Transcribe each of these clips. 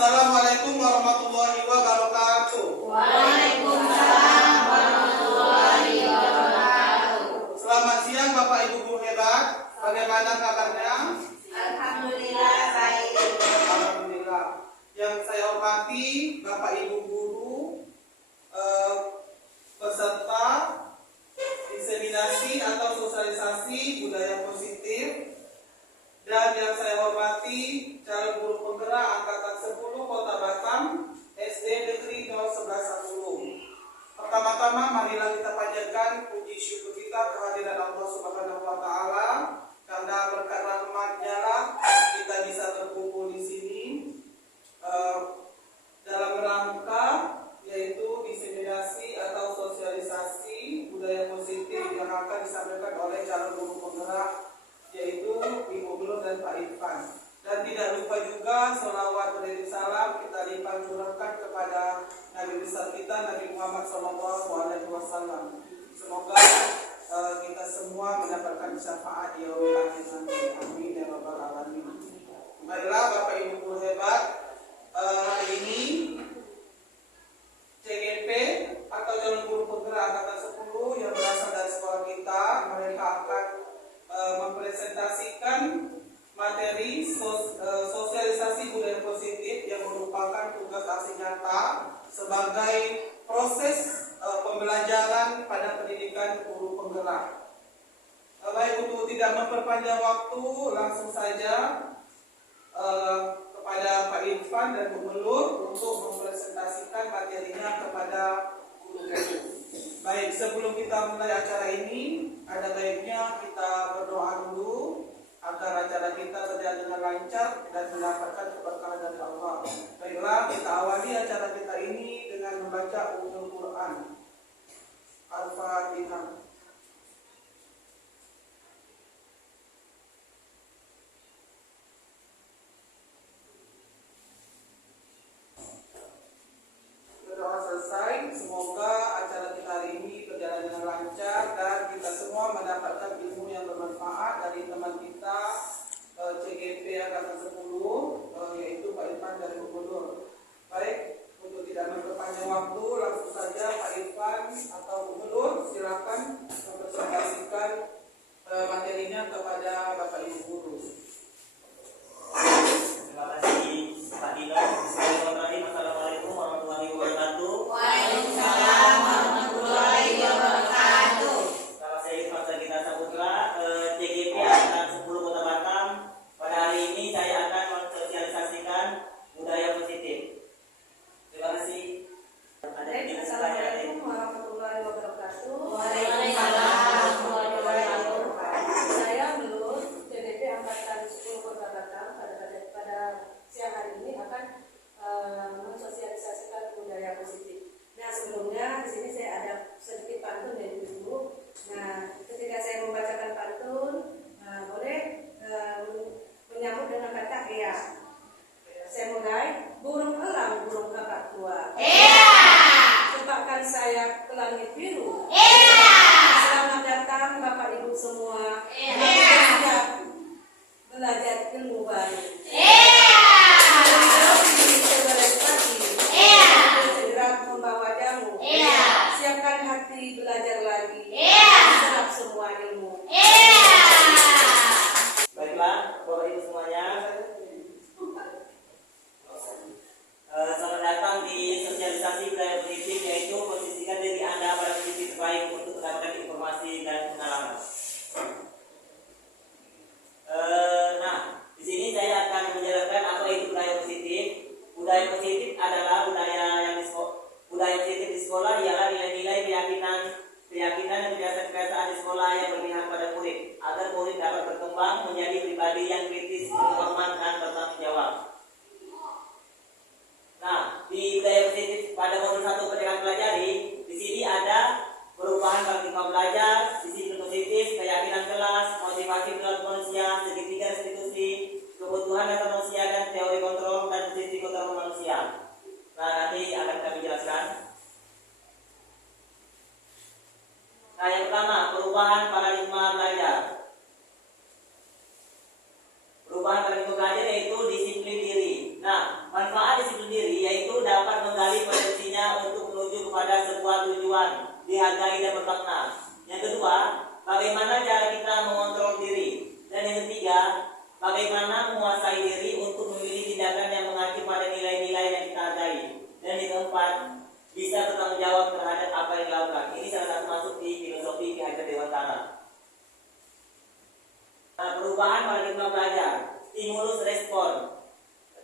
Assalamualaikum warahmatullahi wabarakatuh. Waalaikumsalam warahmatullahi wabarakatuh. Selamat siang Bapak Ibu guru hebat. Bagaimana kabarnya? Alhamdulillah baik. Alhamdulillah. Yang saya hormati Bapak Ibu guru, peserta diseminasi atau sosialisasi budaya positif, dan yang saya hormati calon guru penggerak angkatan 10 Kota Batam SD Negeri 01110. Pertama-tama marilah kita panjatkan puji syukur kita kehadiran Allah Subhanahu wa taala, karena berkat rahmat-Nya lah kita bisa berkumpul di sini dalam rangka yaitu diseminasi atau sosialisasi budaya positif yang akan disampaikan oleh calon guru penggerak, yaitu Ibu Guru dan Pak Irfan. Dan tidak lupa juga sholawat dan salam kita limpah curahkan kepada Nabi besar kita Nabi Muhammad SAW. Semoga kita semua mendapatkan syafaat di yaumil akhir nanti. Amin ya rabbal alamin. Marilah Bapak Ibu guru hebat, hari ini CGP atau calon guru penggerak angkatan 10 yang berasal dari sekolah kita, mereka akan mempresentasikan materi sosialisasi budaya positif yang merupakan tugas aksi nyata sebagai proses pembelajaran pada pendidikan guru penggerak. Baik, untuk tidak memperpanjang waktu, langsung saja kepada Pak Irfan dan Bu Melur untuk mempresentasikan materinya kepada guru-guru. Baik, sebelum kita mulai acara ini, ada baiknya kita berdoa dulu agar acara kita berjalan dengan lancar dan mendapatkan keberkahan dari Allah. Baiklah, kita awali acara kita ini dengan membaca Ummul Quran. Al-Fatihah. Berdoa selesai, semoga acara kita hari ini berjalan dengan lancar dan kita semua mendapatkan ilmu yang bermanfaat dari teman kita CGP angkatan 10, yaitu Pak Irfan dan Bu Melur. Baik, untuk tidak memperpanjang waktu, langsung saja Pak Irfan atau Bu Melur silakan mempresentasikan materinya kepada Bapak Ibu guru. Terima kasih Pak Dino. Bismillahirrahmanirrahim. Assalamualaikum warahmatullahi wabarakatuh. Waalaikumsalam warahmatullahi wabarakatuh. Nama saya Irfan Sagita Saputra, CGP angkatan 10 Kota Batam. Pada hari ini saya akan mensosialisasikan budaya positif. Terima kasih. Assalamualaikum warahmatullahi wabarakatuh. Waalaikumsalam warahmatullahi wabarakatuh. Saya Melur, CDP angkatan 10 Kota Batam, pada siang hari ini akan mensosialisasikan budaya positif. Nah, sebelumnya di sini saya ada sedikit pantun dari Ibu. Nah, ketika saya membacakan pantun, boleh menyambut dengan kata iya. Saya mulai. Burung elang, burung kakak tua. Terbangkan sayap ke langit biru. Selamat datang Bapak Ibu semua. Siap belajar ilmu baru. Segera pagi. Segera membawa jamu. Siapkan hati belajar lagi. Serap semua ilmu. Baiklah, Bapak Ibu semuanya. Selamat datang di sosialisasi budaya positif, yaitu posisikan diri Anda pada posisi terbaik untuk mendapatkan informasi dan pengalaman. Nah, di sini saya akan menjelaskan apa itu budaya positif. Budaya positif adalah budaya positif di sekolah ialah nilai-nilai keyakinan dan kebiasaan-kebiasaan di sekolah yang berpihak pada murid, agar murid dapat berkembang menjadi pribadi yang kritis, berpengalaman dan bertanggung jawab. Nah, di budaya positif pada modul 1 pendidikan pelajari, di sini ada perubahan paradigma belajar, sisi positif, keyakinan kelas, motivasi perilaku manusia, segitiga restitusi, kebutuhan dasar manusia dan teori kontrol dan sisi kontrol manusia. Nah, nanti akan kami jelaskan. Nah, yang pertama, perubahan paradigma belajar. Perubahan paradigma belajar yaitu disiplin diri. Nah, manfaat disiplin bisa bertanggung jawab terhadap apa yang dilakukan. Ini salah satu masuk di filosofi Ki Hajar Dewantara. Nah, perubahan paradigma belajar, stimulus respon,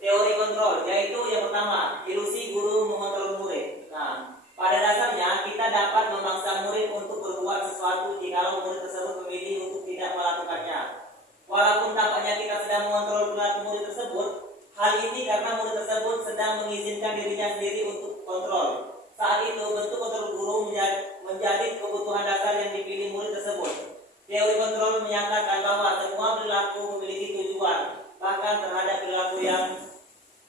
teori kontrol, yaitu yang pertama, ilusi guru mengontrol murid. Nah, pada dasarnya kita dapat memaksa murid untuk berbuat sesuatu jikalau murid tersebut memilih untuk tidak melakukannya. Walaupun tampaknya kita sedang mengontrol perilaku murid tersebut, hal ini karena murid tersebut sedang mengizinkan dirinya sendiri untuk kontrol. Saat itu bentuk kontrol guru menjadi kebutuhan dasar yang dipilih murid tersebut. Teori kontrol menyatakan bahwa semua perilaku memiliki tujuan, bahkan terhadap perilaku yang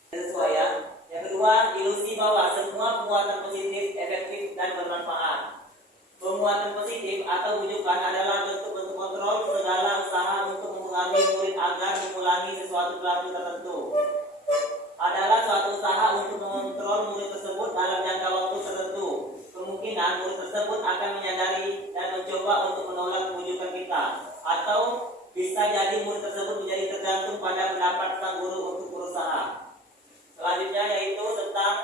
sesuai ya. Yang kedua, ilusi bahwa semua penguatan positif, efektif, dan bermanfaat. Penguatan positif atau bujukan adalah bentuk-bentuk kontrol segala usaha untuk mempengaruhi murid agar mengulangi sesuatu perilaku tertentu. Adalah suatu usaha untuk mengontrol murid tersebut dalam jangka waktu tertentu. Kemungkinan murid tersebut akan menyadari dan mencoba untuk menolak bujukan kita, atau bisa jadi murid tersebut menjadi tergantung pada pendapat sang guru untuk berusaha. Selanjutnya yaitu tentang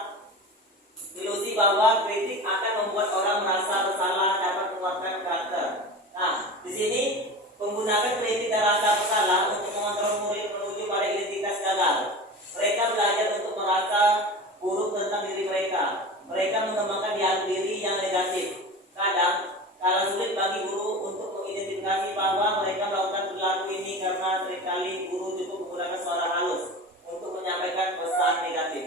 ilusi bahwa kritik akan membuat orang merasa bersalah dapat menguatkan karakter. Nah, di sini menggunakan kritik dan rasa bersalah untuk mengontrol murid menuju pada identitas gagal. Mereka belajar untuk merasa buruk tentang diri mereka. Mereka mengembangkan dialog diri yang negatif. Kadang, kalau sulit bagi guru untuk mengidentifikasi bahwa mereka melakukan perilaku ini karena seringkali guru cukup menggunakan suara halus untuk menyampaikan pesan negatif.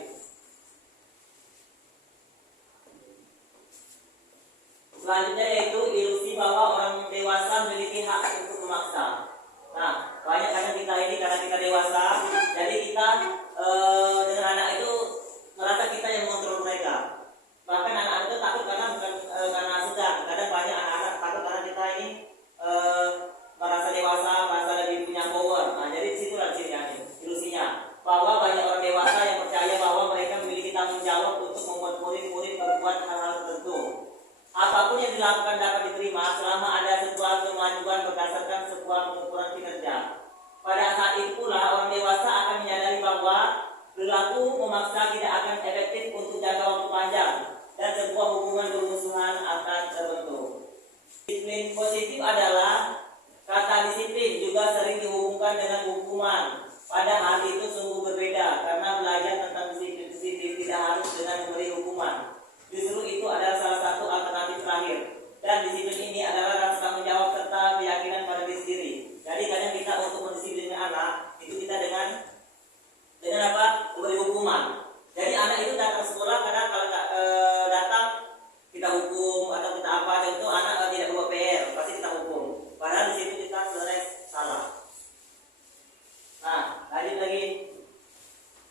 Selanjutnya yaitu ilusi bahwa orang dewasa memiliki hak untuk memaksa. Nah, banyak kadang kita ini karena kita dewasa, jadi kita dengan anak itu merasa kita yang mengontrol mereka. Bahkan anak-anak itu takut karena bukan karena sedang. Kadang banyak anak-anak takut karena kita ini merasa dewasa, merasa lebih punya power. Nah, jadi disitulah ilusinya bahwa banyak orang dewasa yang percaya bahwa mereka memiliki tanggung jawab untuk membuat murid-murid berbuat hal-hal tertentu. Apapun yang dilakukan dapat diterima selama ada sebuah kemajuan berdasarkan sebuah pengukuran kinerja. Pada saat itu pula orang dewasa akan menyadari bahwa perilaku memaksa tidak akan efektif untuk jangka waktu panjang dan sebuah hubungan bermusuhan akan terbentuk. Disiplin positif adalah kata disiplin juga sering dihubungkan dengan hukuman. Padahal itu sungguh berbeda karena belajar tentang disiplin positif tidak harus dengan memberi hukuman. Justru itu adalah salah satu alternatif terakhir. Dan disiplin ini adalah rasa tanggung jawab serta keyakinan pada diri sendiri. Jadi kadang kita untuk mendisiplinkan anak itu kita dengan apa? Memberi hukuman. Jadi anak itu datang sekolah kadang kalau datang kita hukum atau kita apa, contoh anak tidak buat PR pasti kita hukum. Padahal di situ kita sebenarnya salah. Nah, lanjut lagi.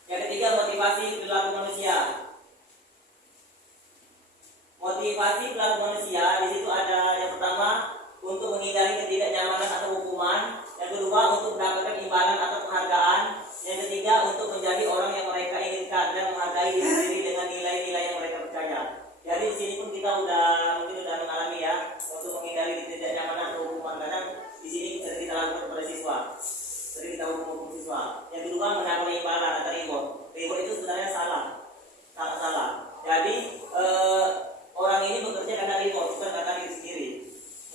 Yang ketiga, motivasi perilaku manusia. Motivasi perilaku manusia di situ ada yang pertama untuk menghindari ketidaknyamanan atau hukuman, yang kedua untuk mendapatkan imbalan atau penghargaan, yang ketiga untuk menjadi orang yang mereka inginkan dan menghargai diri sendiri dengan nilai-nilai yang mereka percaya. Jadi di sini pun kita mungkin udah mengalami ya untuk menghindari ketidaknyamanan atau hukuman. Kadang di sini sering kita lakukan kepada siswa, sering kita hukum siswa. Yang kedua mendapatkan imbalan atau reward. Reward itu sebenarnya salah, sangat salah. Jadi orang ini bekerja karena reward, bukan karena diri sendiri.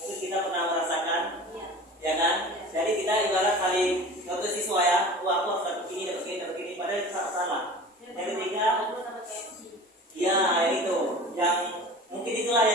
Mungkin kita pernah merasakan, ya kan? Jadi kita ibarat saling contoh siswa ya, aku harus dapat ini, padahal itu sangat salah. Yang ketiga, ya itu, yang mungkin itulah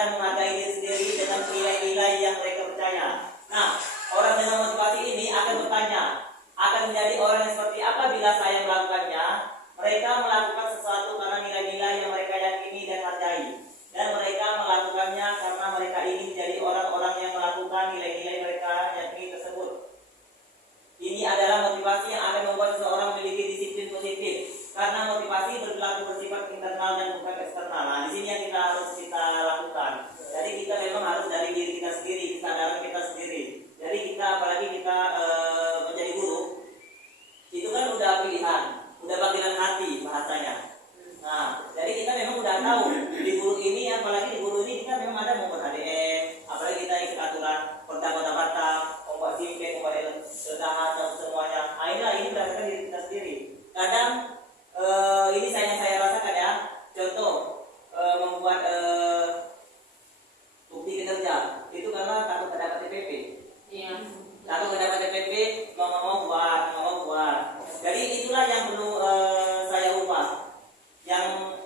dan menghargai diri sendiri dengan nilai-nilai yang mereka percaya. Nah, orang dengan motivasi ini akan bertanya, akan menjadi orang yang seperti apa bila saya melakukannya? Mereka melakukan sesuatu karena nilai-nilai yang mereka yakini dan hargai, dan mereka melakukannya karena mereka ingin menjadi orang-orang yang melakukan nilai-nilai mereka yakini tersebut. Ini adalah motivasi yang akan membuat seseorang memiliki disiplin positif, karena motivasi berlaku bersifat internal dan bukan eksternal. Nah, di sini yang kita lakukan. Jadi kita memang harus dari diri kita sendiri, kesadaran kita sendiri. Jadi kita, apalagi kita menjadi guru, itu kan udah pilihan, udah panggilan hati bahasanya. Nah, jadi kita memang udah tahu di guru ini, apalagi di guru ini kita memang ada membuat HDM, apalagi kita ikut aturan perda kota-kota, membuat simpe, membuat ledahan dan semuanya. Nah, ini berdasarkan diri kita sendiri. Kadang ini saya rasakan ya. Contoh membuat bukti kinerja itu karena takut mendapat TPP. Iya. Takut mendapat TPP, mau buat. Jadi itulah yang perlu saya ubah. Yang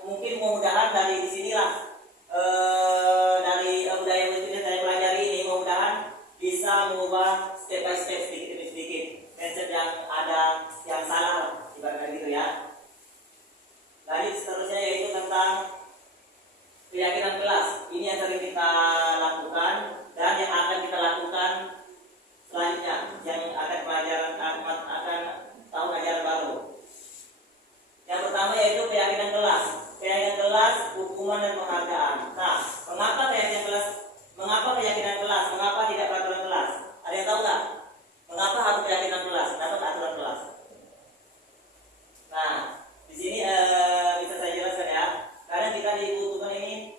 mungkin mudah-mudahan dari di sinilah dari budaya positif yang saya pelajari ini mudah-mudahan bisa mengubah step by step sedikit demi sedikit mindset yang ada yang salah ibaratnya gitu ya. Lanjut seterusnya yaitu tentang keyakinan kelas. Ini yang sering kita lakukan dan yang akan kita lakukan selanjutnya, yang akan pelajaran akan tahun ajaran baru. Yang pertama yaitu keyakinan kelas. Keyakinan kelas, hukuman dan penghargaan. Nah, mengapa keyakinan kelas? Mengapa keyakinan kelas? Mengapa tidak peraturan kelas? Ada yang tahu nggak? Mengapa harus keyakinan kelas? Kenapa aturan kelas? Nah, di sini bisa saya jelaskan ya. Karena kita dibutuhkan ini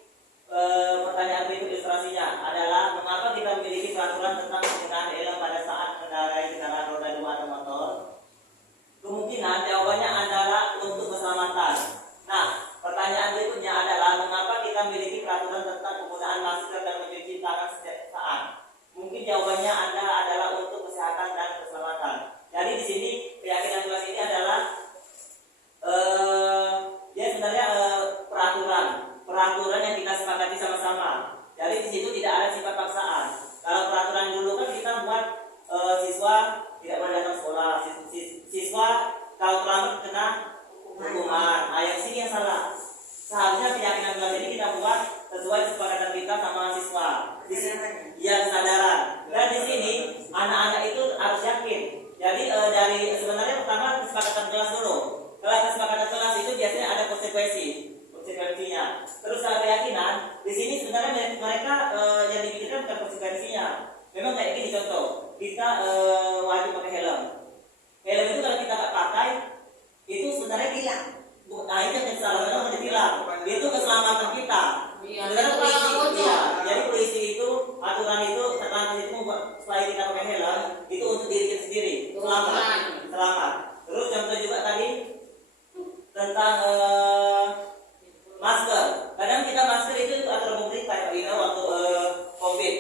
pertanyaan berikut ilustrasinya adalah mengapa kita memiliki peraturan tentang penggunaan helm pada saat mengendarai kendaraan roda 2 atau motor? Kemungkinan jawabannya adalah untuk keselamatan. Nah, pertanyaan berikutnya adalah mengapa kita memiliki peraturan tentang penggunaan masker dan mencuci tangan setiap saat? Mungkin jawabannya adalah untuk kesehatan dan keselamatan. Jadi di sini keyakinan kelas ini adalah dia sebenarnya peraturan yang kita sepakati sama-sama. Jadi di situ tidak ada sifat paksaan. Kalau peraturan dulu kan kita buat siswa tidak boleh datang sekolah, siswa kalau terlambat kena hukuman. Nah, yang sini yang salah. Seharusnya keyakinan kelas ini kita buat sesuai kesepakatan kita sama siswa. Ya, kesadaran. Dan di sini anak-anak itu harus yakin. Jadi dari sebenarnya pertama kesepakatan kelas dulu. Kalau kesepakatan kelas itu biasanya ada konsekuensinya. Terus kalau keyakinan, di sini sebenarnya mereka yang dipikirkan bukan konsekuensinya. Memang kayak gini contoh, kita wajib pakai helm. Helm itu kalau kita nggak pakai, itu sebenarnya hilang. Nah, itu yang salah, memang ditilang. Itu keselamatan kita. Iya. Sebenarnya Itu polisi, kalau iya. Jadi polisi itu aturan itu setelah itu supaya kita pakai helm itu untuk diri kita sendiri. Selamat. Terus contoh juga tadi tentang masker. Kadang kita masker itu aturan pemerintah Pak Ina waktu COVID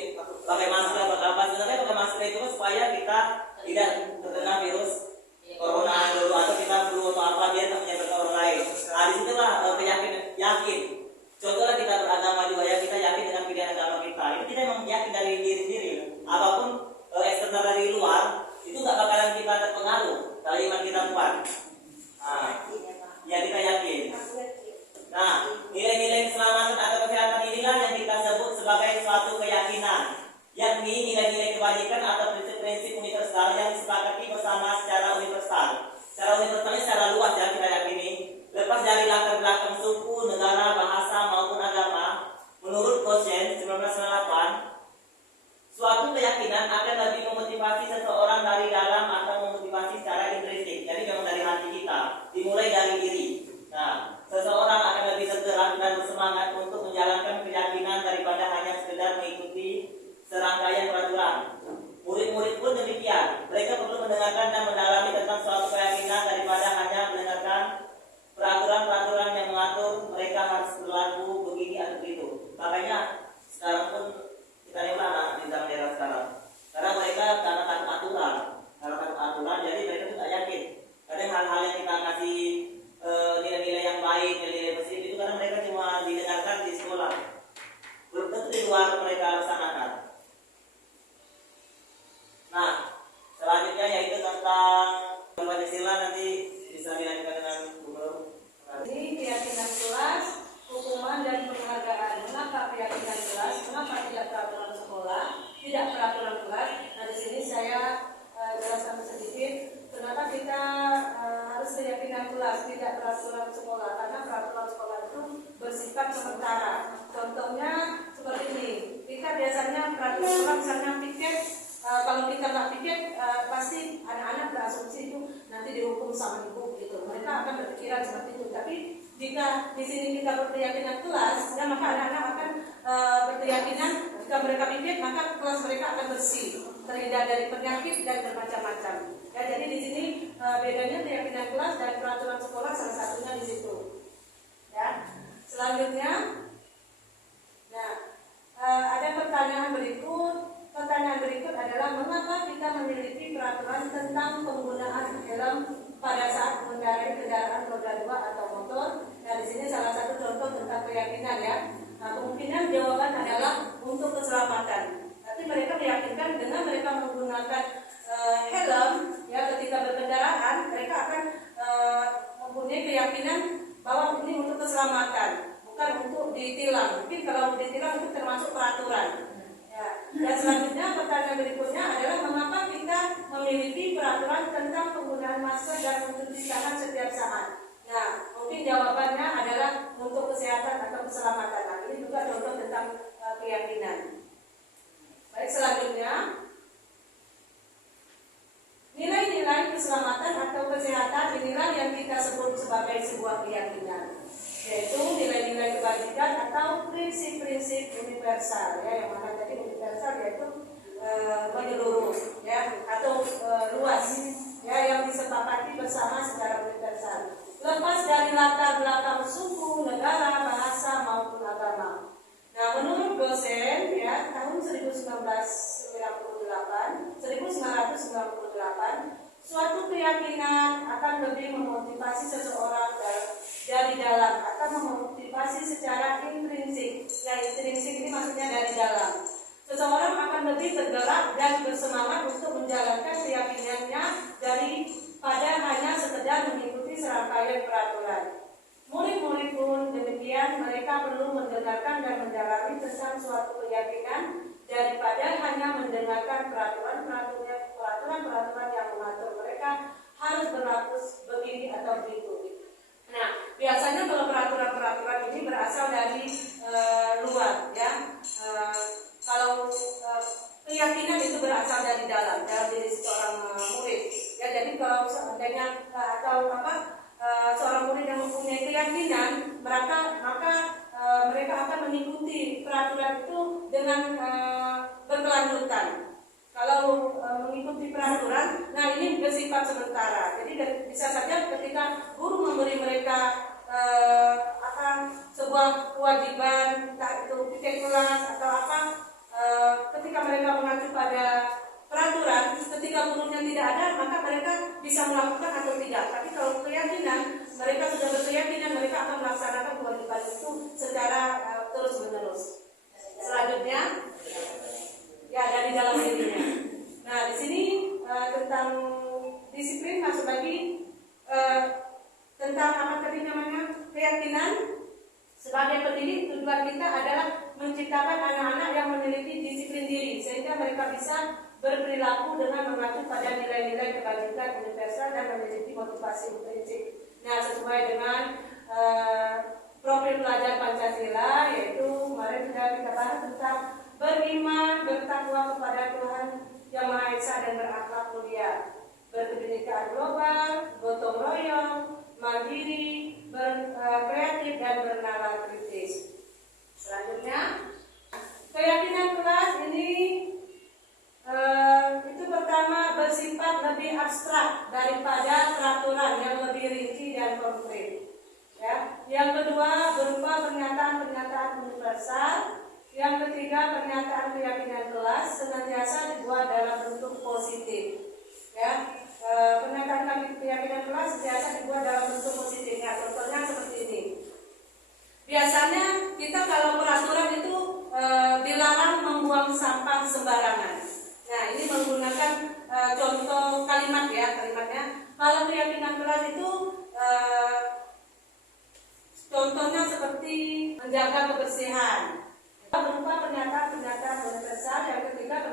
pakai masker pakai apa sebenarnya pakai masker itu supaya kita tidak terkena virus corona dulu atau kita flu atau apa biar tak menyebarkan orang lain. Nah disitulah yakin. Contohnya kita beragama juga ya, kita yakin dengan pilihan agama kita. Itu kita memang yakin dari diri sendiri. Apapun eksternal dari luar itu nggak bakalan kita terpengaruh kalau iman kita kuat. Nah, ya kita yakin. Nah, nilai-nilai keselamatan atau kesehatan inilah yang kita sebut sebagai suatu keyakinan, yakni nilai-nilai kebajikan atau prinsip-prinsip universal yang disepakati bersama secara universal. Secara universalnya secara luas ya kita yakini, lepas dari latar belakang suku, negara, bahasa maupun agama. Menurut Goshen 1998, suatu keyakinan akan lebih memotivasi seseorang dari dalam atau memotivasi secara intrinsik. Jadi memang dari hati kita, dimulai dari diri. Nah, seseorang akan lebih tergerak dan bersemangat untuk menjalankan keyakinan daripada hanya sekedar mengikuti serangkaian peraturan. Murid-murid pun demikian. Mereka perlu mendengarkan dan mendalami tentang suatu keyakinan daripada hanya mendengarkan peraturan-peraturan yang mengatur mereka harus berlaku begini atau begitu. Makanya sekarang pun kita lihat anak di zaman era sekarang. Karena mereka karena takut aturan, jadi mereka tidak yakin. Kadang hal-hal yang kita kasih nilai-nilai yang baik, nilai-nilai peraturan sekolah, karena peraturan sekolah itu bersifat sementara. Contohnya seperti ini, kita biasanya peraturan sekolah misalnya piket, kalau kita nggak piket pasti anak-anak berasumsi itu nanti dihukum sama ibu gitu. Mereka akan berpikiran seperti itu. Tapi jika di sini kita berkeyakinan kelas, ya maka anak-anak akan berkeyakinan jika mereka piket maka kelas mereka akan bersih, terhindar dari penyakit dan bermacam-macam. Ya, jadi di sini bedanya keyakinan kelas dan peraturan sekolah salah satunya di situ. Ya, selanjutnya, nah ada pertanyaan berikut. Pertanyaan berikut adalah mengapa kita memiliki peraturan tentang penggunaan helm pada saat mengendarai kendaraan roda 2 atau motor? Nah, di sini salah satu contoh tentang keyakinan ya. Nah, kemungkinan jawaban adalah untuk keselamatan. Tapi mereka meyakinkan dengan mereka menggunakan helm ya ketika berkendaraan, mereka akan mempunyai keyakinan bahwa ini untuk keselamatan, bukan untuk ditilang. Mungkin kalau ditilang itu termasuk peraturan. Ya. Dan selanjutnya pertanyaan berikutnya adalah mengapa kita memiliki peraturan tentang penggunaan masker dan mencuci tangan setiap saat? Nah, mungkin jawabannya adalah untuk kesehatan atau keselamatan. Nah, ini juga contoh tentang keyakinan. Baik, selanjutnya nilai-nilai keselamatan atau kesehatan inilah yang kita sebut sebagai sebuah keyakinan, yaitu nilai-nilai kebajikan atau prinsip-prinsip universal ya, yang mana tadi universal yaitu menyeluruh ya atau luas ya, yang disepakati bersama secara universal, lepas dari latar belakang suku, negara, bahasa maupun agama. Nah, menurut dosen ya tahun 1998, suatu keyakinan akan lebih memotivasi seseorang dari dalam, akan memotivasi secara intrinsik. Nah, intrinsik ini maksudnya dari dalam. Seseorang akan lebih bergerak dan bersemangat untuk menjalankan keyakinannya daripada hanya sekedar mengikuti serangkaian peraturan. Murid-murid pun demikian, mereka perlu mendengarkan dan mendalami tentang suatu keyakinan daripada hanya mendengarkan peraturan-peraturan yang mengatur mereka harus berlaku begini atau begitu. Nah, biasanya kalau peraturan-peraturan ini berasal dari luar, ya. Kalau keyakinan itu berasal dari dalam diri seorang murid. Ya, jadi kalau seandainya seorang murid yang mempunyai keyakinan, maka mereka akan mengikuti peraturan itu dengan berkelanjutan. Kalau mengikuti peraturan, nah ini bersifat sementara. Jadi bisa saja ketika guru memberi mereka sebuah kewajiban, entah itu piket kelas atau apa, ketika mereka mengacu pada peraturan, ketika gurunya tidak ada, maka mereka bisa melakukan atau tidak. Tapi kalau keyakinan, mereka sudah berkeyakinan, mereka akan melaksanakan kewajiban itu secara terus-menerus. Selanjutnya, ya dari dalam dirinya. Nah, di sini tentang disiplin masuk lagi tentang apa tadi namanya keyakinan. Sebagai pendidik, tujuan kita adalah menciptakan anak-anak yang memiliki disiplin diri sehingga mereka bisa berperilaku dengan mengacu pada nilai-nilai kebajikan universal dan memiliki motivasi prinsip. Nah, sesuai dengan profil pelajar Pancasila, yaitu kemarin sudah kita bahas tentang beriman, bertakwa kepada Tuhan Yang Maha Esa dan berakhlak mulia, berkebinekaan global, gotong royong, mandiri, kreatif dan bernalar kritis. Selanjutnya, keyakinan kelas ini itu pertama bersifat lebih abstrak daripada peraturan yang lebih rinci dan konkret. Ya. Yang kedua berupa pernyataan-pernyataan universal. Yang ketiga, pernyataan keyakinan kelas senantiasa dibuat dalam bentuk positif. Ya. Pernyataan keyakinan kelas biasa dibuat dalam bentuk positif. Nah, contohnya seperti ini. Biasanya kita kalau peraturan itu dilarang membuang sampah sembarangan. Nah, ini menggunakan contoh kalimat ya, kalimatnya. Kalau keyakinan kelas itu contohnya seperti menjaga kebersihan. Berupa pernyataan-pernyataan universal. Yang ketiga,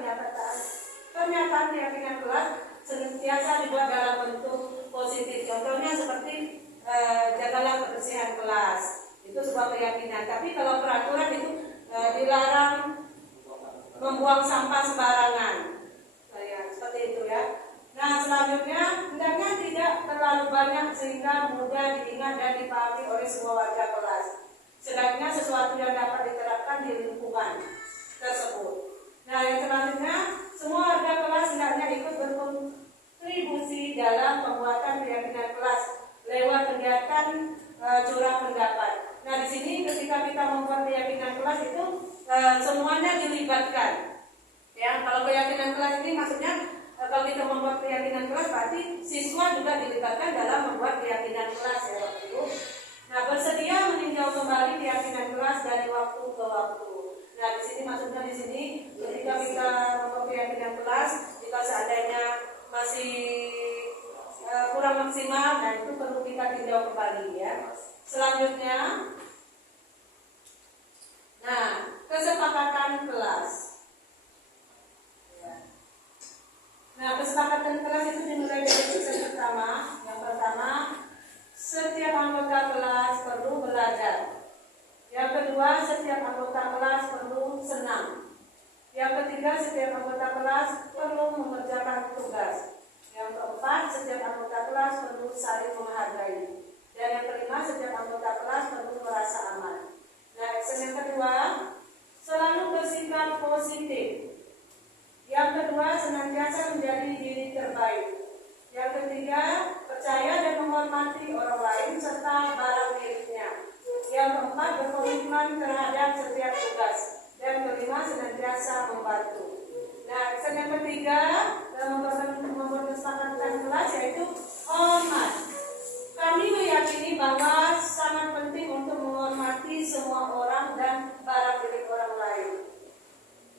pernyataan keyakinan kelas senantiasa dibuat dalam bentuk positif. Contohnya seperti jaga kebersihan kelas. Itu sebuah keyakinan. Tapi kalau peraturan itu dilarang membuang sampah sembarangan. Ya, seperti itu ya. Nah, selanjutnya hendaknya tidak terlalu banyak sehingga mudah diingat dan dipahami oleh semua warga kelas. Sebaiknya sesuatu yang dapat diterapkan di lingkungan tersebut. Nah, yang selanjutnya semua warga kelas hendaknya ikut berkontribusi dalam pembuatan keyakinan kelas lewat kegiatan curah pendapat. Nah, di sini ketika kita membuat keyakinan kelas itu semuanya dilibatkan. Ya, kalau keyakinan kelas ini maksudnya kalau kita membuat keyakinan kelas berarti siswa juga dilibatkan dalam membuat keyakinan kelas ya Bapak Ibu. Nah, bersedia meninjau kembali keyakinan kelas dari waktu ke waktu. Nah, di sini maksudnya di sini ketika kita membuat keyakinan kelas, jika seandainya masih kurang maksimal, nah itu perlu kita tinjau kembali ya. Selanjutnya, nah kesepakatan kelas. Nah, kesepakatan kelas itu dimulai dari section pertama. Yang pertama, setiap anggota kelas perlu belajar. Yang kedua, setiap anggota kelas perlu senang. Yang ketiga, setiap anggota kelas perlu mengerjakan tugas. Yang keempat, setiap anggota kelas perlu saling menghargai. Dan yang kelima, setiap anggota kelas perlu merasa aman. Nah, action yang kedua, selalu bersikap positif. Yang kedua, senantiasa menjadi diri terbaik. Yang ketiga, percaya dan menghormati orang lain serta barang miliknya. Yang keempat, berkomitmen terhadap setiap tugas. Dan kelima, senantiasa membantu. Nah, action yang ketiga, membuat kesepakatan kelas yaitu hormat. Kami meyakini bahwa sangat penting untuk menghormati semua orang dan barang milik orang lain.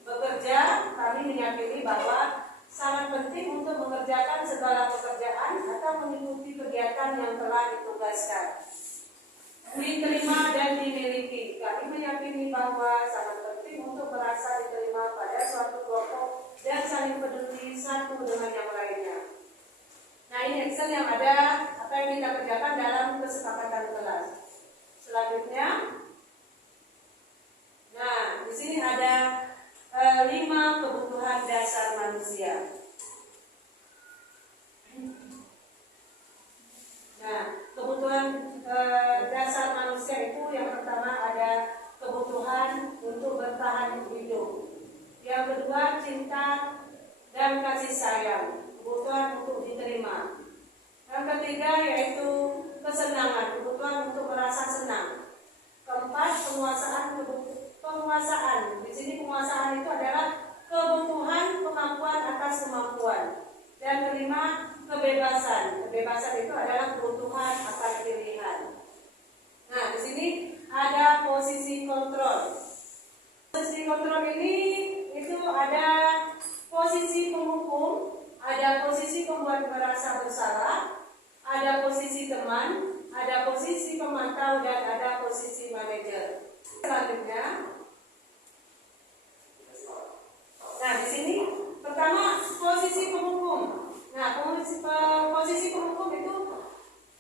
Bekerja, kami meyakini bahwa sangat penting untuk mengerjakan segala pekerjaan atau mengikuti kegiatan yang telah ditugaskan. Diterima dan dimiliki, kami meyakini bahwa sangat penting untuk merasa diterima pada suatu kelompok dan saling peduli satu dengan yang lainnya. Nah, ini action yang ada apa yang kita kerjakan dalam kesepakatan kelas. Selanjutnya, nah di sini ada 5 kebutuhan dasar manusia. Nah, kebutuhan dasar manusia itu yang pertama ada kebutuhan untuk bertahan hidup. Yang kedua, cinta dan kasih sayang, kebutuhan untuk diterima. Yang ketiga yaitu kesenangan, kebutuhan untuk merasa senang. Keempat, penguasaan. Di sini penguasaan itu adalah kebutuhan pengakuan atas kemampuan. Dan kelima, kebebasan. Kebebasan itu adalah kebutuhan akan pilihan. Nah, di sini ada posisi kontrol. Posisi kontrol ini itu ada posisi penghukum, ada posisi pembuat merasa bersalah, ada posisi teman, ada posisi pemantau, dan ada posisi manajer. Selanjutnya, nah di sini pertama posisi penghukum. Nah, posisi penghukum itu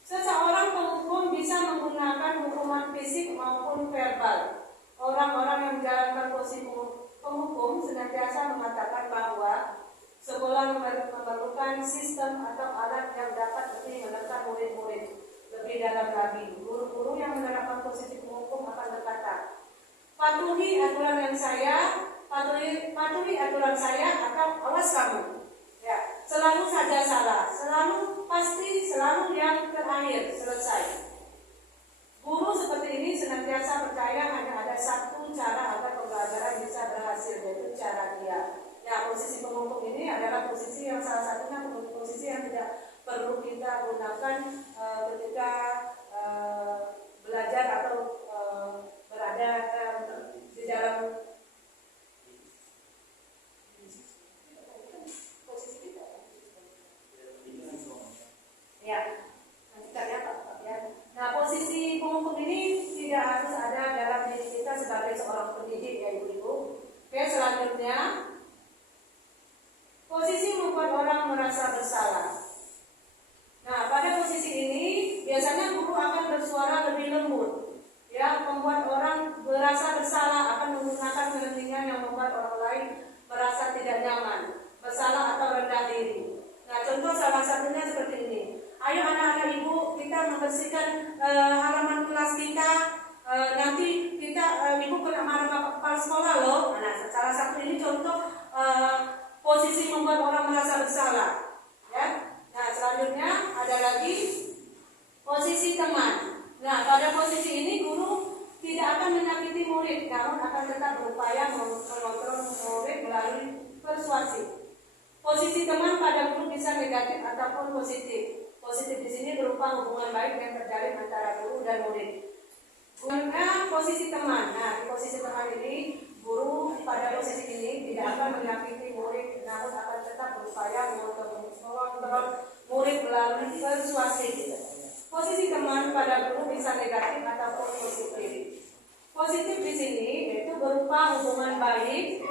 seseorang penghukum bisa menggunakan hukuman fisik maupun verbal. Orang-orang yang menjalankan posisi penghukum senantiasa mengatakan bahwa sekolah memerlukan sistem atau alat yang dapat lebih menekan murid-murid lebih dalam lagi. Guru-guru yang menerapkan posisi penghukum akan berkata, patuhi aturan saya atau awas kamu. Ya, selalu saja salah, selalu pasti, selalu yang terakhir, selesai. Guru seperti ini senantiasa percaya hanya ada satu cara agar pembelajaran bisa berhasil, yaitu cara dia. Ya, posisi penghukum ini adalah posisi yang salah satunya posisi yang tidak perlu kita gunakan ketika belajar atau berada di dalam posisi kita. Ya, nanti kita lihat Pak ya. kemarin Bapak Kepala Sekolah loh. Nah, salah satu ini contoh posisi membuat orang merasa bersalah. Ya. Nah, selanjutnya ada lagi posisi teman. Nah, pada posisi ini guru tidak akan menyakiti murid, namun akan tetap berupaya mengontrol murid melalui persuasi. Posisi teman pada guru bisa negatif ataupun positif. Positif di sini berupa hubungan baik yang terjalin antara guru dan murid. Kemudian posisi teman. Nah, di posisi teman ini guru pada posisi ini tidak akan menyakiti murid, namun akan tetap berupaya mengontrol murid melalui persuasi. Posisi teman pada guru bisa negatif ataupun positif. Positif di sini yaitu berupa hubungan baik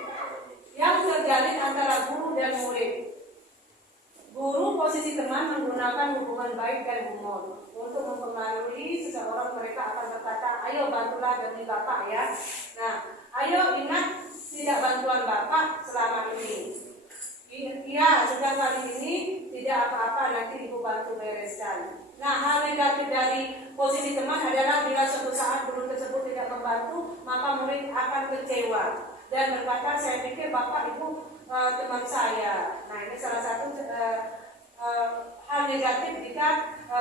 yang terjalin antara guru dan murid. Guru posisi teman menggunakan hubungan baik dan humor untuk mempengaruhi seseorang. Mereka akan berkata, ayo bantulah demi Bapak ya. Nah, ayo ingat tidak bantuan Bapak selama ini. Iya, sudah kali ini tidak apa-apa, nanti Ibu bantu bereskan. Nah, hal negatif dari posisi teman adalah bila suatu saat guru tersebut tidak membantu, maka murid akan kecewa dan berkata, saya pikir Bapak Ibu teman saya. Nah, ini salah satu hal negatif jika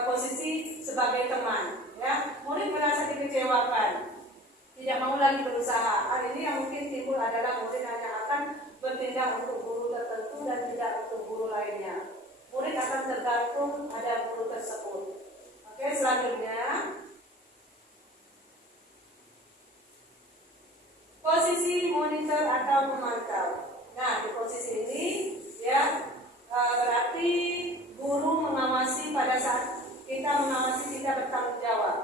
posisi sebagai teman. Ya, murid merasa dikecewakan, tidak mau lagi berusaha. Hal ini yang mungkin timbul adalah murid hanya akan bertindak untuk guru tertentu dan tidak untuk guru lainnya. Murid akan tergantung pada guru tersebut. Oke, selanjutnya posisi monitor atau pemantau. Nah, di posisi ini ya berarti guru mengawasi pada saat kita mengawasi, kita bertanggung jawab.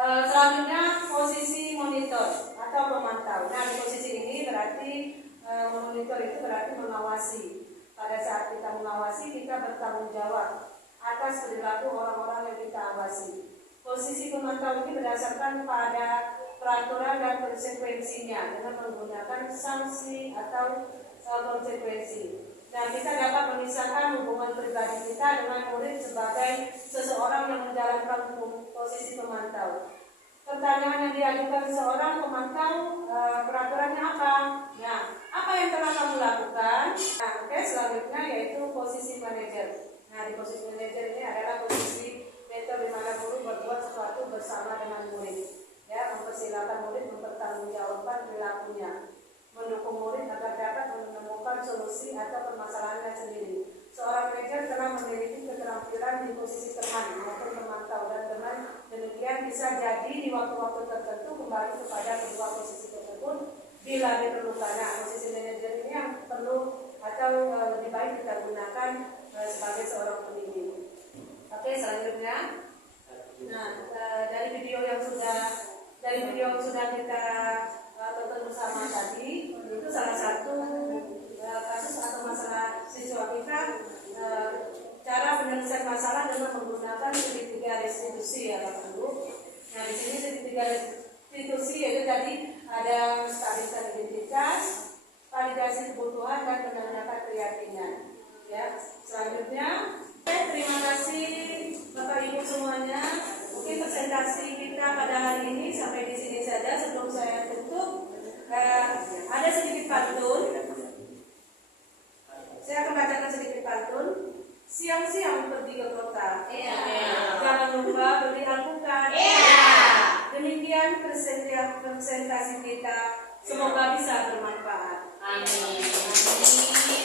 Selanjutnya posisi monitor atau pemantau. Nah, di posisi ini berarti monitor itu berarti mengawasi. Pada saat kita mengawasi, kita bertanggung jawab atas perilaku orang-orang yang kita awasi. Posisi pemantau ini berdasarkan pada peraturan dan konsekuensinya dengan menggunakan sanksi atau konsekuensi. Nah, kita dapat memisahkan hubungan pribadi kita dengan murid sebagai seseorang yang menjalankan posisi pemantau. Pertanyaan yang diajukan seorang pemantau, peraturannya apa? Nah, apa yang telah kamu lakukan? Nah, oke, selanjutnya yaitu posisi manajer. Nah, di posisi manajer ini adalah posisi mentor di mana guru berbuat sesuatu bersama dengan murid. Ya, mempersilahkan murid mempertanggungjawabkan perilakunya, mendukung murid agar dapat menemukan solusi atau permasalahannya sendiri. Seorang manajer telah memiliki keterampilan di posisi teman maupun pemantau, dan dengan demikian bisa jadi di waktu-waktu tertentu kembali kepada kedua posisi tersebut bila diperlukan. Nah, posisi manajer ini yang perlu atau lebih baik kita gunakan sebagai seorang pembimbing. Oke, selanjutnya, nah dari video yang sudah kita tonton bersama tadi, itu salah satu kasus atau masalah siswa kita, cara penyelesaian masalah dengan menggunakan segitiga restitusi ya Bapak Ibu. Nah, di sini segitiga restitusi yaitu tadi ada menstabilkan identitas, validasi kebutuhan, dan menanyakan keyakinan. Ya, selanjutnya, terima kasih Bapak Ibu semuanya. Mungkin presentasi kita pada hari ini sampai di sini saja. Sebelum saya tutup, ada sedikit pantun. Saya akan bacakan sedikit pantun. Siang-siang pergi ke kota. Jangan lupa beli alpukat. Demikian presentasi kita. Semoga bisa bermanfaat. Amin.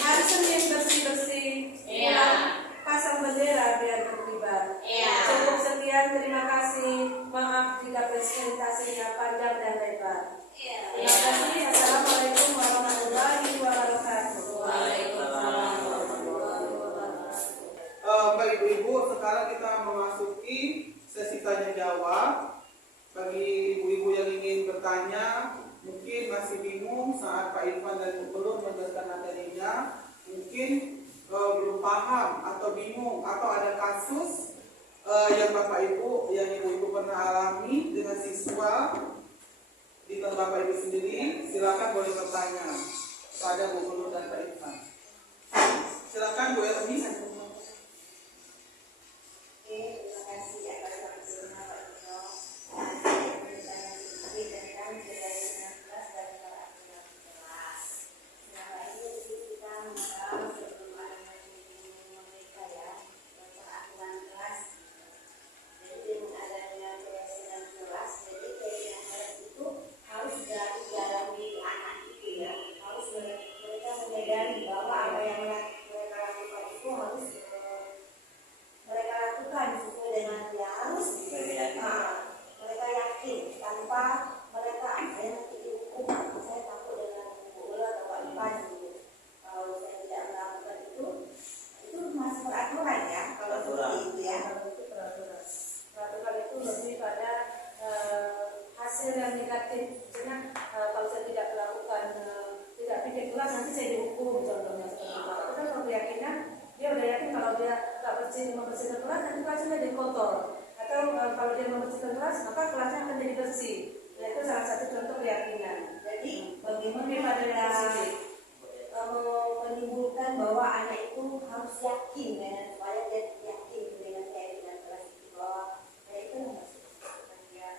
Hari Senin bersih-bersih. Pasang bendera biar berkibar. Cukup sekian, terima kasih. Maaf jika presentasinya panjang dan lebar. Terima kasih. Assalamualaikum warahmatullahi wabarakatuh. Waalaikumsalam. Baik ibu-ibu, sekarang kita memasuki sesi tanya jawab. Bagi ibu-ibu yang ingin bertanya, mungkin masih bingung saat Pak Irfan dan Bu Pelur menjelaskan materinya, mungkin belum paham atau bingung atau ada kasus yang Bapak Ibu, yang ibu-ibu pernah alami dengan siswa di tempat Bapak Ibu sendiri, silakan boleh bertanya pada Bu Pelur dan Pak Irfan. Silakan Bu Ermi. membersihkan kelas, nanti kelasnya jadi kotor. Atau kalau dia membersihkan kelas, maka kelasnya akan jadi bersih. Nah, itu salah satu contoh keyakinan. Jadi bagaimana Daripada kita positif. menimbulkan bahwa anak itu harus yakin ya, supaya dia yakin dengan keyakinan kelas itu bahwa ya itu dia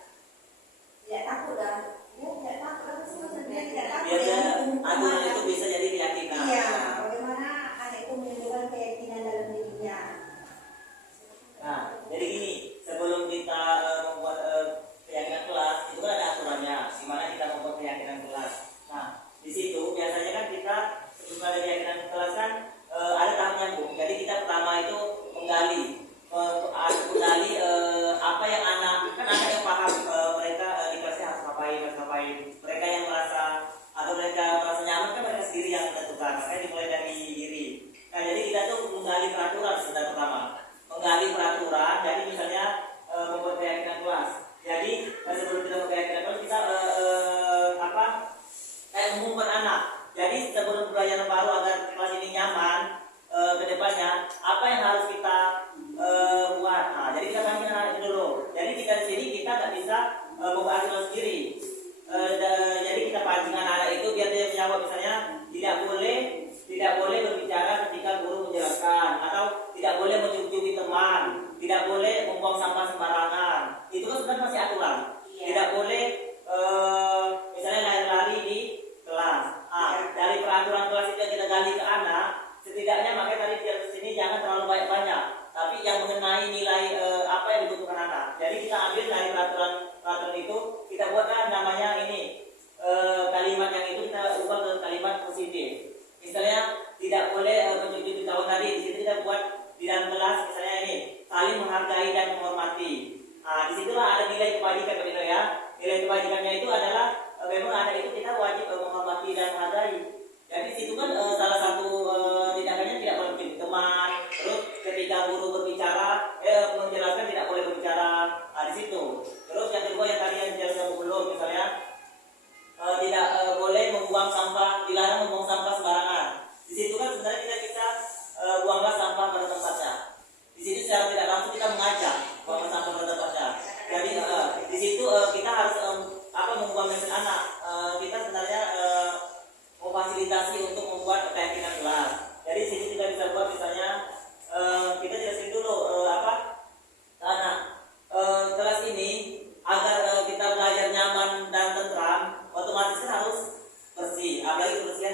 tidak takut dah, dia tidak takut, apa sih maksudnya dia tidak takut Biar ya, aturan itu bisa jadi keyakinan. iya, bagaimana anak itu menimbulkan keyakinan dalam dirinya. Nah, jadi gini, sebelum kita membuat keyakinan kelas, itu kan ada aturannya, gimana kita membuat keyakinan kelas. Nah, di situ biasanya kan kita sebelum ada keyakinan kelas kan ada tahapnya Bu. Jadi kita pertama itu menggali apa yang anak yang paham mereka di kelasnya harus ngapain. Mereka yang merasa atau mereka merasa nyaman kan mereka sendiri yang menentukan. Makanya dimulai dari diri. Nah, jadi kita tuh menggali peraturan sebenarnya pertama. Menggali peraturan, jadi misalnya membuat keyakinan kelas. Jadi sebelum kita membuat keyakinan kelas kita mengumumkan anak. Jadi sebelum pelajaran baru agar kelas ini nyaman ke depannya, apa yang harus kita buat? Nah, jadi kita pancing anak itu dulu. Jadi kita di sini kita nggak bisa membuat aturan sendiri. Jadi kita pancing anak itu biar dia menjawab, misalnya tidak boleh berbicara ketika guru menjelaskan, atau tidak boleh mencuri teman, tidak boleh membuang sampah sembarangan. Itu kan sebenarnya masih aturan. Iya. Tidak boleh misalnya lari-lari di kelas. Dari peraturan kelas itu yang kita gali ke anak, setidaknya makanya tadi di sini jangan terlalu banyak-banyak, tapi yang mengenai nilai apa yang dibutuhkan anak. Jadi kita ambil dari peraturan itu, kita buatlah namanya ini kalimat yang itu kita ubah ke kalimat positif. Misalnya tidak boleh mencuci tahun tadi, di situ kita buat di dalam kelas misalnya ini saling menghargai dan menghormati. Nah, disitulah ada nilai kebajikan begitu ya. Nilai kebajikannya itu adalah memang anak itu kita wajib menghormati dan menghargai. Jadi situ kan salah satu tindakannya tidak boleh menjadi teman. Terus ketika guru berbicara, menjelaskan tidak boleh berbicara. Nah, di situ. Terus yang kedua yang tadi yang dijelaskan belum, misalnya tidak boleh membuang sampah, dilarang membuang sampah sembarangan. Di situ kan sebenarnya kita bisa buanglah sampah pada tempatnya. Di situ secara tidak langsung kita mengajak buanglah sampah pada tempatnya. Jadi di situ kita harus membuang mesin anak. Kita sebenarnya memfasilitasi untuk membuat keyakinan kelas. Jadi di sini kita bisa buat misalnya kita jelasin dulu anak kelas ini agar kita belajar nyaman dan tentram, otomatis kan harus bersih. Apalagi kebersihan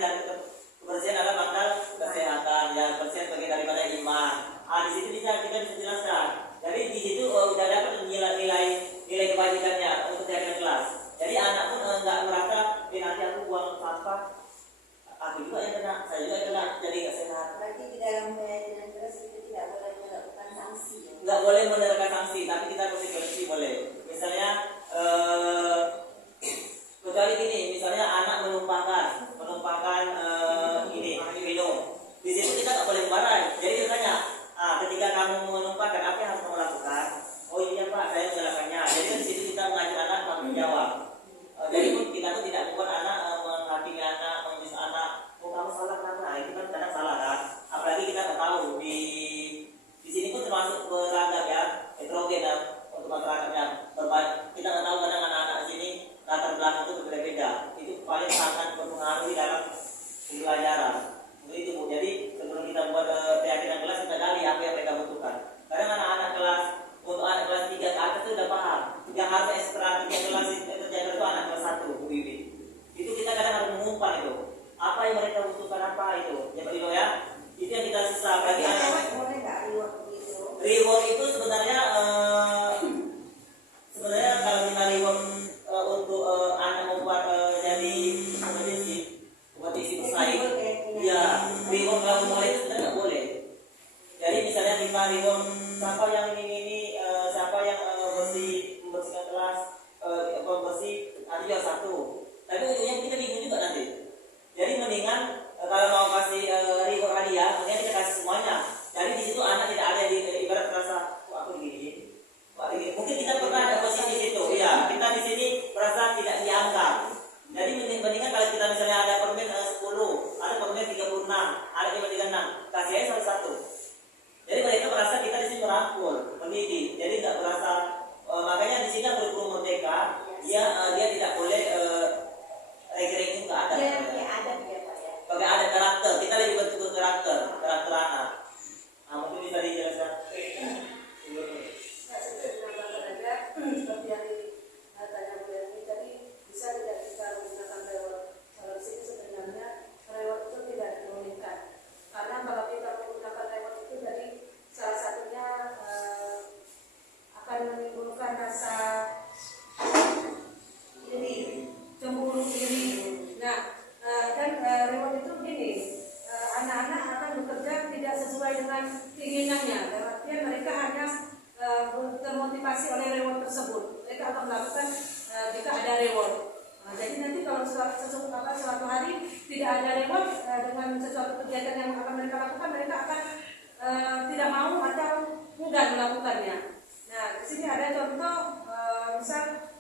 adalah bakal kesehatan, ya kebersihan bagian daripada iman. Di situ kita bisa jelaskan. Jadi di situ udah dapat nilai kebajikannya untuk keyakinan kelas. Jadi anak pun nggak merasa nanti aku buang sampah, aku juga yang kena, saya juga yang kena, jadi nggak sehat. Berarti di dalam keyakinan kelas itu tidak boleh melakukan sanksi ya? Nggak boleh menerapkan sanksi, tapi kita konsekuensi boleh. Misalnya kecuali gini, misalnya anak menumpahkan ini minum, di situ kita nggak boleh marah. Jadi kita tanya, ketika kamu menumpahkan apa yang harus kamu lakukan? Oh iya Pak, saya menjalankannya. Jadi di situ kita mengajar anak tanggung jawab. Jadi pun kita tuh tidak membuat anak menghakimi anak, menjudge anak. Oh kamu salah kenapa? Itu kan kadang salah kan. Apalagi kita nggak tahu di sini pun termasuk beragam ya, heterogen ya untuk masyarakatnya. Kita nggak tahu kadang anak-anak di sini latar belakang itu berbeda-beda. Itu paling sangat mempengaruhi dalam pembelajaran. Itu Bu. Jadi sebelum kita buat keyakinan kelas kita gali apa yang mereka butuhkan. Kadang anak-anak kelas untuk anak kelas 3 ke atas itu udah paham. Yang harus ekstra kelas itu anak kelas 1 Bu Bibi. Itu kita kadang harus mengumpan itu. Apa yang mereka butuhkan apa itu? Ya Pak Dino ya. Itu yang kita susah bagi anak. Boleh nggak reward gitu? Reward itu sebenarnya kalau kita reward untuk anak membuat jadi kompetensi, kompetisi bersaing, ya reward kalau mulai itu sebenarnya nggak boleh. Jadi misalnya kita reward siapa yang ini siapa yang membersihkan kelas, bersih nanti jual 1. Tapi ujungnya kita bingung juga nanti. Jadi mendingan kalau mau kasih reward hadiah, mendingan kita kasih semuanya. Jadi di situ anak tidak ada di ibarat merasa aku begini. Mungkin kita pernah ada posisi di situ. Ya, kita di sini merasa tidak dianggap. Jadi mendingan kalau kita misalnya ada permen 10, ada permen 36, ada 56, kasih aja salah 1. Jadi mereka merasa kita lakukan, mereka akan tidak mau atau enggan melakukannya. Nah, di sini ada contoh, misal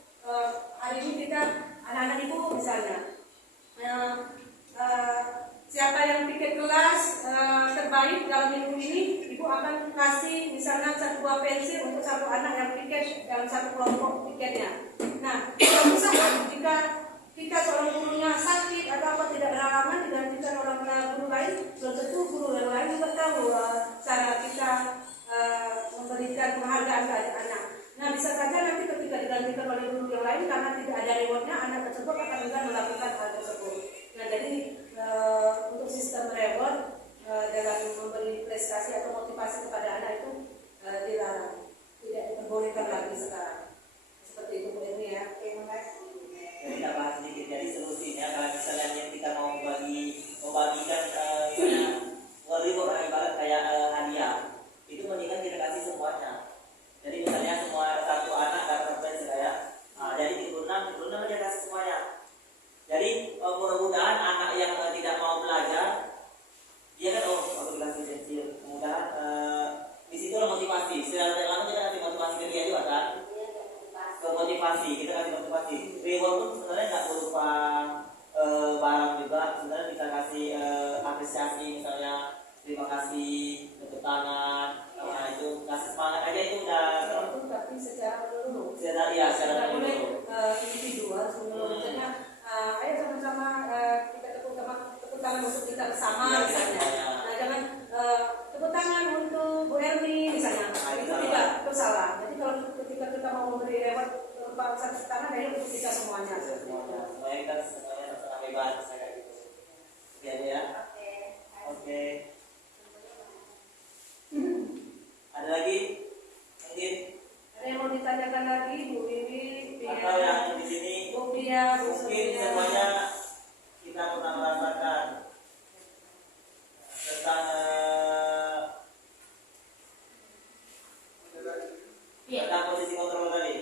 hari ini kita anak-anak ibu misalnya, siapa yang pikir kelas terbaik dalam minggu ini, ibu akan kasih misalnya 1 buah pensil untuk 1 anak yang piket dalam 1 kelompok piketnya. Nah, kalau misalnya jika kita seorang gurunya sakit atau apa tidak beralaman digantikan orang guru lain, belum tentu guru yang lain juga tahu cara kita memberikan penghargaan ke anak-anak. Nah, bisa saja nanti ketika digantikan oleh guru yang lain karena tidak ada rewardnya, anak tersebut akan enggan melakukan hal tersebut. Nah, jadi untuk sistem reward dalam memberi prestasi atau motivasi kepada anak itu dilarang, tidak diperbolehkan lagi sekarang. Seperti itu Bu Erni ya. Terima kasih. Jadi kita bahas sedikit dari solusinya. Kalau misalnya yang kita mau membagikan misalnya orang ibarat kayak hadiah, itu mendingan kita kasih semuanya. Jadi misalnya semua 1 anak dapat pensil ya, jadi di 6 aja kasih semuanya. Jadi mudah-mudahan anak yang tidak mau belajar, dia kan aku dikasih pensil, mudah di situ motivasi. Secara lama kita kasih motivasi ke dia juga kan. Motivasi, kita kasih motivasi. Reward pun sebenarnya nggak berupa barang juga, sebenarnya kita kasih apresiasi, misalnya terima kasih, tepuk tangan, itu kasih semangat aja itu udah. Tapi secara menyeluruh. Secara boleh menyeluruh. individual menyeluruh. Misalnya, ayo sama-sama kita tepuk tangan untuk kita bersama misalnya. Nah, jangan tepuk tangan untuk Bu Erni misalnya. Itu tidak bersalah. Jadi kalau ketika kita mau memberi reward berupa satu tangan, ya untuk kita semuanya. Semuanya kita sama-sama bebas kayak gitu. Ya. Oke. Ada lagi? Mungkin Ada yang mau ditanyakan lagi, Bu Wiwi, atau yang di sini Bu Pia, Bu mungkin Surya. semuanya kita pernah merasakan tentang tentang posisi kontrol tadi.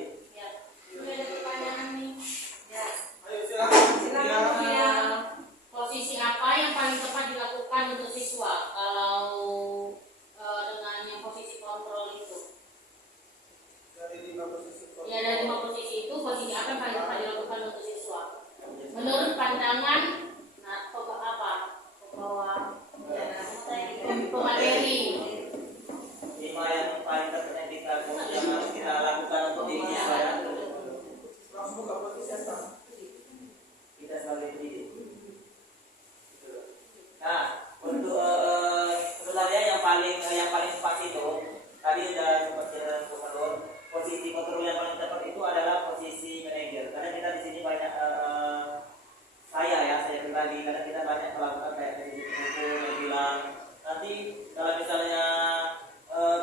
Sudah ada pertanyaan nih. Ya, Ayo silakan. silakan Bu Pia. Posisi apa yang paling tepat dilakukan untuk siswa kalau dengan yang posisi kontrol itu? Dari 5 posisi. Ya, dari 5 posisi itu, posisi apa yang paling tepat dilakukan untuk siswa? Menurut pandangan, nah, pokok apa? Bahwa pemateri. 5 yang paling tepat yang harus kita lakukan untuk diri kita ya. Langsung buka posisi apa? Kita sebagai pendidik. Nah, untuk sebenarnya yang paling pas itu tadi sudah sempat kontrol. Posisi kontrol yang paling tepat itu adalah posisi manajer. Karena kita di sini banyak saya pribadi, karena kita banyak melakukan kayak posisi buku yang bilang nanti kalau misalnya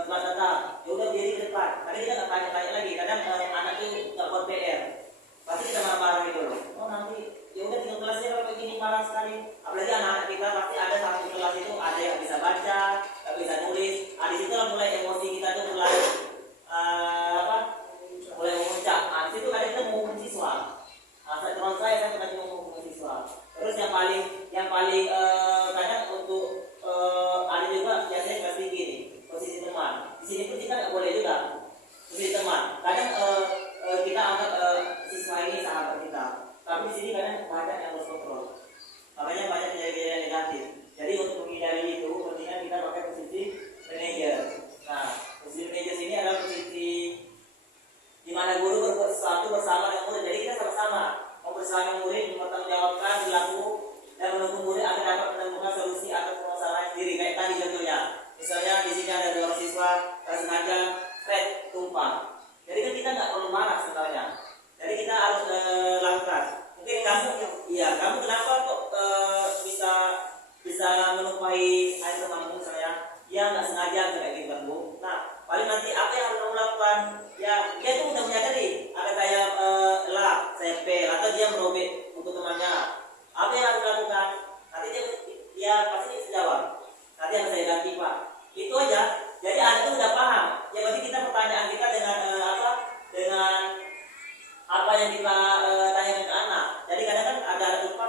kelas datang, ya udah berdiri ke depan. Kadang kita nggak tanya lagi. Kadang anak itu nggak buat PR, pasti kita marah-marah gitu loh. Oh nanti ya udah tinggal kelasnya kalau begini marah sekali. Apalagi anak-anak kita pasti ada satu kelas itu ada yang bisa baca, nggak bisa nulis. Di situ lah mulai emosi kita tuh mulai mulai memuncak. Di situ kadang kita menghukum siswa. Teman saya pernah menghukum siswa. Terus yang paling kadang untuk ada juga biasanya pasti gini, posisi teman. Di sini pun kita nggak boleh juga posisi teman. Kadang kita anggap siswa ini sahabat kita, tapi di sini kadang banyak yang harus kontrol. Makanya banyak kejadian negatif. Jadi untuk menghindari itu, pentingnya kita pakai posisi manajer. Nah, posisi manajer sini adalah posisi di mana guru berbuat sesuatu bersama dengan murid. Jadi kita sama-sama mempersilahkan murid mempertanggungjawabkan perilaku dan menunggu murid agar dapat menemukan solusi atas permasalahan sendiri. Kayak tadi contohnya, misalnya di sini ada 2 siswa sengaja thread tumpah. Jadi kan kita nggak perlu marah sebenarnya. Jadi kita harus lakukan. Mungkin kamu kenapa kok bisa menumpahi air temanmu misalnya? Ya nggak sengaja kayak gitu kan Bu. Nah, paling nanti apa yang harus kamu lakukan? Ya dia tuh udah menyadari ada kayak saya pel atau dia merobek untuk temannya. Apa yang harus lakukan? Nanti dia pasti bisa jawab. Nanti yang saya ganti Pak. Itu aja. Jadi anak itu udah paham. Ya berarti kita pertanyaan kita dengan apa yang kita tanyakan ke anak. Jadi kadang-kadang ada lupa.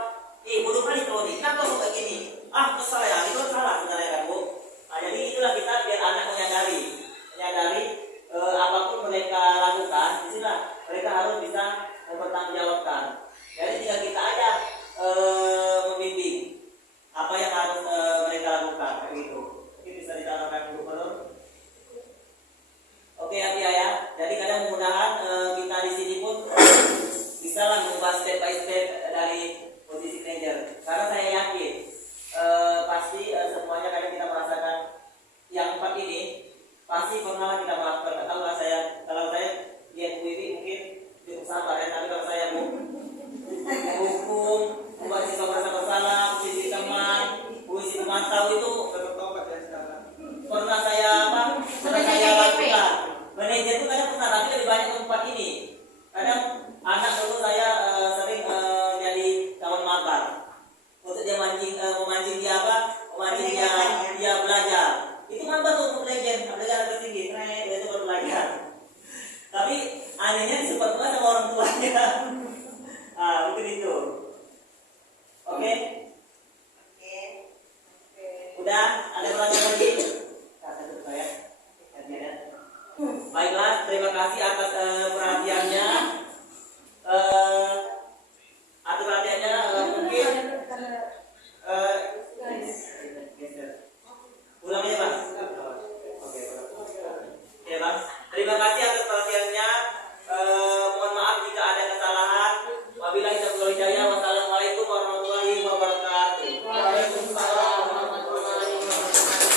Bu lupa nih tuh, kenapa kok kayak gini? Kesal ya, itu salah sebenarnya kan Bu. Baiklah, terima kasih atas perhatiannya. Eh, atas perhatiannya mungkin geser. Ulang aja Mas. Oke. Oke Mas. Terima kasih atas perhatiannya. Mohon maaf jika ada kesalahan. Wabillahi taufiq wal hidayah. Wassalamualaikum warahmatullahi wabarakatuh. Waalaikumsalam warahmatullahi wabarakatuh.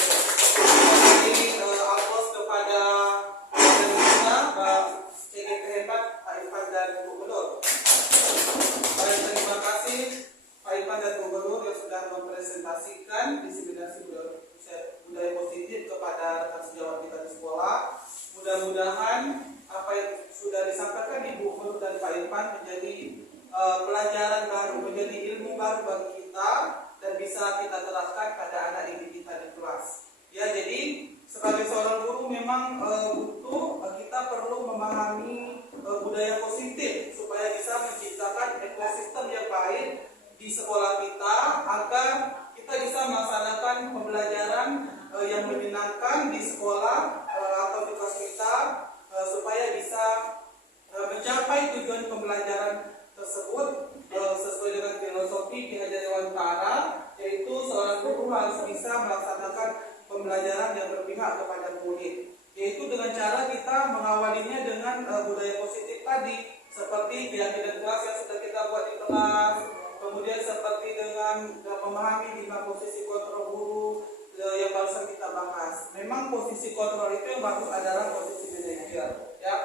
Jadi aplaus kepada peserta Pak CGT hebat Pak Irfan dan Bu Gubernur. Baik, terima kasih Pak Irfan dan Bu Gubernur yang sudah mempresentasikan diseminasi budaya positif kepada rekan sejawat kita di sekolah. Mudah-mudahan apa yang sudah disampaikan Ibu Gubernur dan Pak Irfan menjadi pelajaran baru, menjadi ilmu baru bagi kita dan bisa kita terapkan pada anak didik kita di kelas. Ya, jadi sebagai seorang guru memang butuh kita perlu memahami budaya positif supaya bisa menciptakan ekosistem yang baik di sekolah kita agar kita bisa melaksanakan pembelajaran yang menyenangkan di sekolah atau di kelas kita supaya bisa mencapai tujuan pembelajaran tersebut sesuai dengan filosofi Ki Hajar Dewantara, yaitu seorang guru harus bisa melaksanakan pembelajaran yang berpihak kepada murid, yaitu dengan cara kita mengawalinya dengan budaya positif tadi, seperti keyakinan kelas yang sudah kita buat di kelas, kemudian seperti dengan memahami 5 posisi kontrol guru yang barusan kita bahas. Memang posisi kontrol itu yang bagus adalah posisi manajer, ya.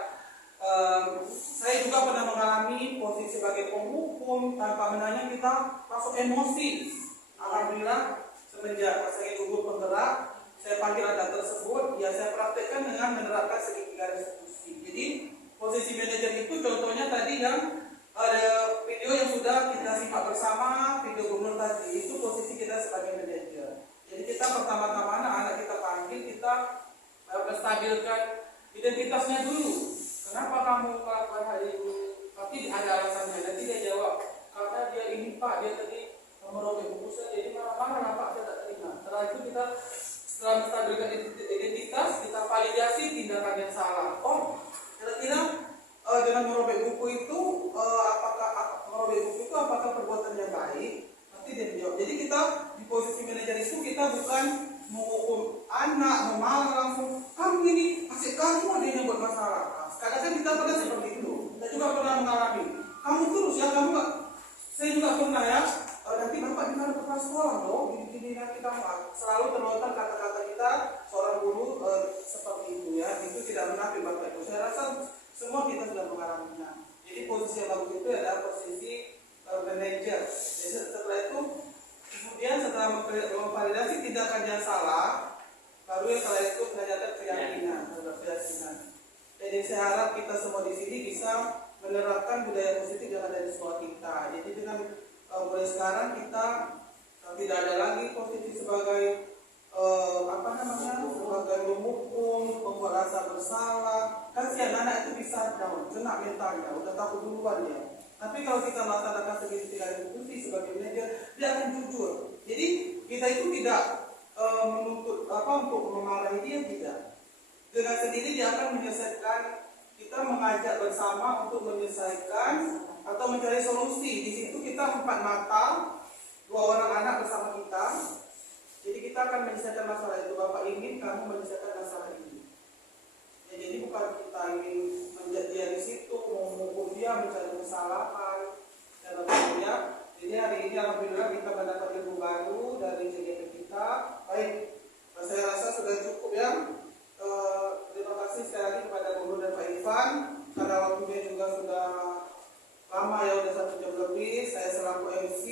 Saya juga pernah mengalami posisi sebagai penghukum, tanpa menanya kita masuk emosi. Alhamdulillah semenjak saya gugur penggerak, saya panggil anak tersebut, ya saya praktekkan dengan menerapkan segitiga restitusi. Jadi posisi manajer itu contohnya tadi yang ada video yang sudah kita simak bersama, video gubernur tadi, itu posisi kita sebagai manajer. Jadi kita pertama-tama anak kita panggil, kita stabilkan identitasnya dulu. Kenapa kamu melakukan hal ini? Pasti ada alasannya. Nanti dia jawab, karena dia ini Pak, dia tadi merobek buku saya, jadi marah-marah Pak, saya tak terima. Setelah itu kita setelah menstabilkan identitas, kita validasi tindakan yang salah. Oh, kira-kira dengan merobek buku itu, apakah perbuatannya baik? Nanti dia menjawab. Jadi kita di posisi manajer itu kita bukan menghukum anak, memarah langsung. Kamu ini, asik kamu ada yang buat masalah. Kadang kan kita pernah seperti itu. Kita juga pernah mengalami. Kamu terus ya, kamu nggak. Saya juga pernah ya. Nanti bapak dibawa ke kepala sekolah dong. Gini nanti kamu selalu terlontar kata-kata kita seorang guru seperti itu ya. Itu tidak menafik bapak itu. Saya rasa semua kita sudah mengalaminya. Jadi posisi yang bagus itu adalah posisi manajer. Jadi setelah itu kemudian setelah memvalidasi tindakan yang salah, baru yang setelah itu ternyata keyakinan. Jadi saya harap kita semua di sini bisa menerapkan budaya positif yang ada di sekolah kita. Jadi dengan mulai sekarang kita tidak ada lagi posisi sebagai sebagai penghukum, pembuat rasa bersalah. Kasihan anak itu bisa down, kena mentalnya, udah takut duluan ya. Tapi kalau kita melaksanakan segitiga diskusi sebagai manajer, dia akan jujur. Jadi kita itu tidak menuntut untuk memarahi dia, tidak. Dengan sendiri dia akan menyelesaikan. Kita mengajak bersama untuk menyelesaikan atau mencari solusi. Di situ kita 4 mata, 2 orang anak bersama kita. Jadi kita akan menyelesaikan masalah itu. Bapak ingin kamu menyelesaikan masalah ini. Ya, jadi bukan kita ingin menjadi dia di situ, mengukur dia, mencari kesalahan dan sebagainya. Jadi hari ini alhamdulillah kita mendapat ilmu baru dari CGT kita. Baik, saya rasa sudah cukup ya. Terima kasih sekali lagi kepada Guru dan Pak Irfan karena waktunya juga sudah lama ya, sudah 1 jam lebih. Saya selaku MC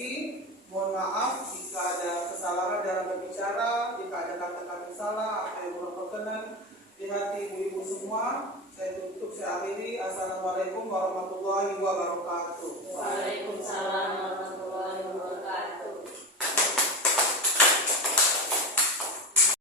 mohon maaf jika ada kesalahan dalam berbicara, jika ada kata-kata salah atau yang kurang berkenan di hati ibu-ibu semua.